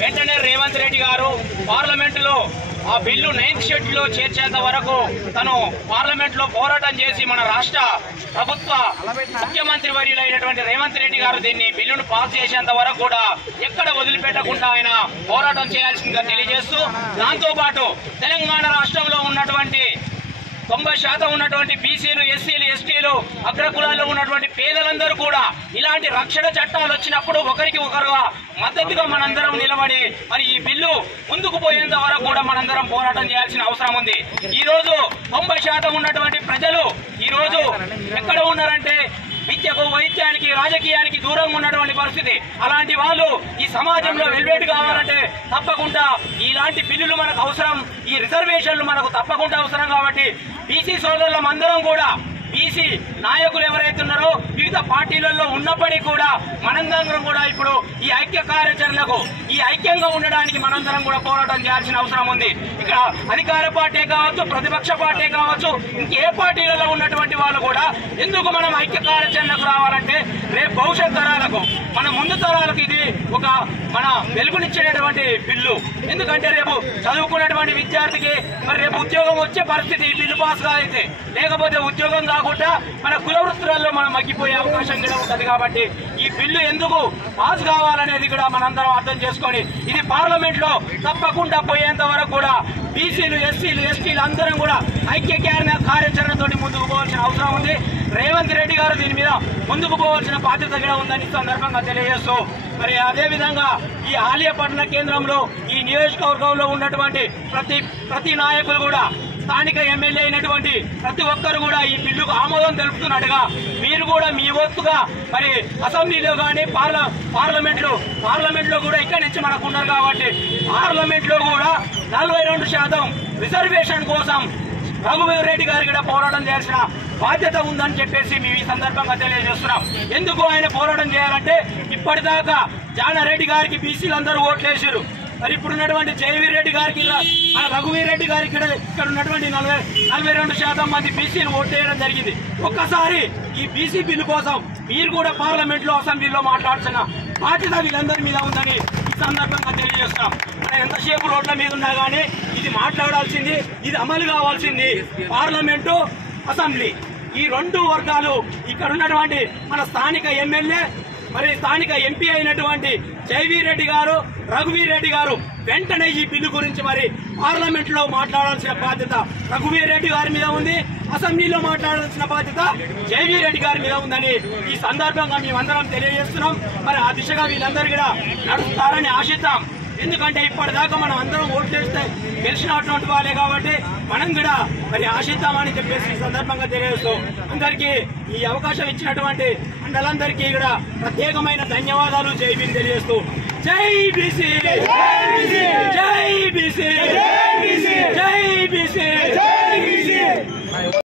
వెంటనే రేవంత్ రెడ్డి గారు పార్లమెంటులో ఆ బిల్లు 9th షెడ్యూల్లో చేర్చేంత వరకు తను పార్లమెంట్ లో పోరాటం చేసి మన రాష్ట్ర ప్రభుత్వ ముఖ్యమంత్రి వర్యులైనటువంటి రేవంత్ రెడ్డి గారు దీన్ని బిల్లును పాస్ చేసేంత వరకు కూడా ఎక్కడ వదిలిపెట్టకుండా ఆయన పోరాటం చేయాల్సిందిగా తెలియజేస్తూ, దాంతో పాటు తెలంగాణ రాష్ట్రంలో ఉన్నటువంటి 90% ఉన్నటువంటి బీసీలు, ఎస్సీలు, ఎస్టీలు, అగ్రకులాల్లో ఉన్నటువంటి పేదలందరూ కూడా ఇలాంటి రక్షణ చట్టాలు వచ్చినప్పుడు ఒకరికి ఒకరుగా మద్దతుగా మనందరం నిలబడి మరి ఈ బిల్లు ముందుకు పోయేంత వరకు కూడా మనందరం పోరాటం చేయాల్సిన అవసరం ఉంది. ఈ రోజు 90% ఉన్నటువంటి ప్రజలు ఈ రోజు ఎక్కడ ఉన్నారంటే విద్యకు, వైద్యానికి, రాజకీయానికి దూరంగా ఉన్నటువంటి పరిస్థితి. అలాంటి వాళ్ళు ఈ సమాజంలో వెల్వేట్ కావాలంటే తప్పకుండా ఇలాంటి బిల్లులు మనకు అవసరం, ఈ రిజర్వేషన్లు మనకు తప్పకుండా అవసరం. కాబట్టి బీసీ సోదరులం అందరం కూడా, బీసీ నాయకులు ఎవరైతే ఉన్నారో వివిధ పార్టీలలో ఉన్నప్పటికీ కూడా మనందరం కూడా ఇప్పుడు ఈ ఐక్య కార్యాచరణకు, ఈ ఐక్యంగా ఉండడానికి మనందరం కూడా పోరాటం చేయాల్సిన అవసరం ఉంది. ఇక్కడ అధికార పార్టీ కావచ్చు, ప్రతిపక్ష పార్టీ కావచ్చు, ఇంకే పార్టీలలో ఉన్నటువంటి వాళ్ళు కూడా ఎందుకు మనం ఐక్య కార్యాచరణకు రావాలంటే రేపు భవిష్యత్ తరాలకు, మన ముందు తరాలకు ఇది ఒక మన వెలుగునిచ్చేటటువంటి బిల్లు. ఎందుకంటే రేపు చదువుకున్నటువంటి విద్యార్థికి మరి రేపు ఉద్యోగం వచ్చే పరిస్థితి ఈ బిల్లు పాస్ అయితే, లేకపోతే ఉద్యోగం కాకుండా మన కుల వృత్తులలో మనం మగ్గిపోయే అవకాశం కూడా ఉంటుంది. కాబట్టి ఈ బిల్లు ఎందుకు పాస్ కావాలనేది కూడా మనందరం అర్థం చేసుకొని ఇది పార్లమెంట్ లో తప్పకుండా పోయేంత వరకు కూడా బీసీలు, ఎస్సీలు, ఎస్టీలు అందరం కూడా ఐక్య కార్యాచరణతో ముందుకు పోవాల్సిన అవసరం ఉంది. రేవంత్ రెడ్డి గారు దీని మీద ముందుకు పోవాల్సిన బాధ్యత కూడా ఉందని సందర్భంగా తెలియజేస్తూ, మరి అదేవిధంగా ఈ ఆలియా పట్టణ కేంద్రంలో ఈ నియోజకవర్గంలో ఉన్నటువంటి ప్రతి నాయకులు కూడా, స్థానిక ఎమ్మెల్యే అయినటువంటి ప్రతి ఒక్కరు కూడా ఈ బిల్లుకు ఆమోదం తెలుపుతున్నట్టుగా మీరు కూడా మీ వంతుగా మరి అసెంబ్లీలో కానీ పార్లమెంట్ లో కూడా ఇక్కడి నుంచి మనకు ఉన్నారు కాబట్టి పార్లమెంట్ లో కూడా 42% రిజర్వేషన్ కోసం రఘువీర్ రెడ్డి గారు కూడా పోరాటం చేయాల్సిన బాధ్యత ఉందని చెప్పేసి మేము ఈ సందర్భంగా తెలియజేస్తున్నాం. ఎందుకు ఆయన పోరాటం చేయాలంటే ఇప్పటిదాకా జానారెడ్డి గారికి బీసీలు అందరూ ఓట్లేసారు. మరి ఇప్పుడున్నటువంటి జయవీర్ రెడ్డి గారికి, రఘువీర్ రెడ్డి గారికి ఇక్కడ ఉన్నటువంటి 42% మంది బీసీలు ఓట్లేయడం జరిగింది. ఒక్కసారి ఈ బీసీ బిల్లు కోసం మీరు కూడా పార్లమెంట్ లో, అసెంబ్లీలో మాట్లాడాల్సిన బాధ్యత వీళ్ళందరి మీద ఉందని ఈ సందర్భంగా తెలియజేస్తున్నాం. మనం ఎంతసేపు రోడ్ల మీద ఉన్నా కానీ ఇది మాట్లాడాల్సింది, ఇది అమలు కావాల్సింది పార్లమెంటు, అసెంబ్లీ. ఈ రెండు వర్గాలు ఇక్కడ ఉన్నటువంటి మన స్థానిక ఎమ్మెల్యే మరి స్థానిక ఎంపీ అయినటువంటి జయవీర్ రెడ్డి గారు, రఘువీర్ రెడ్డి గారు వెంటనే ఈ బిల్లు గురించి మరి పార్లమెంట్ లో మాట్లాడాల్సిన బాధ్యత రఘువీర్ రెడ్డి గారి మీద ఉంది, అసెంబ్లీలో మాట్లాడాల్సిన బాధ్యత జయవీర్ రెడ్డి గారి మీద ఉందని ఈ సందర్భంగా మేమందరం తెలియజేస్తున్నాం. మరి ఆ దిశగా వీళ్ళందరూ కూడా నడుస్తారని ఆశిద్దాం. ఎందుకంటే ఇప్పటిదాకా మనం అందరం ఓట్లేస్తే గెలిచినటువంటి వాళ్ళే కాబట్టి మనం కూడా మరి ఆశిద్దామని చెప్పేసి ఈ సందర్భంగా తెలియజేస్తూ, అందరికీ ఈ అవకాశం ఇచ్చినటువంటి మండలందరికీ కూడా ప్రత్యేకమైన ధన్యవాదాలు, జై భీమ్ తెలియజేస్తూ, జై బీసీ, జై బీసీ.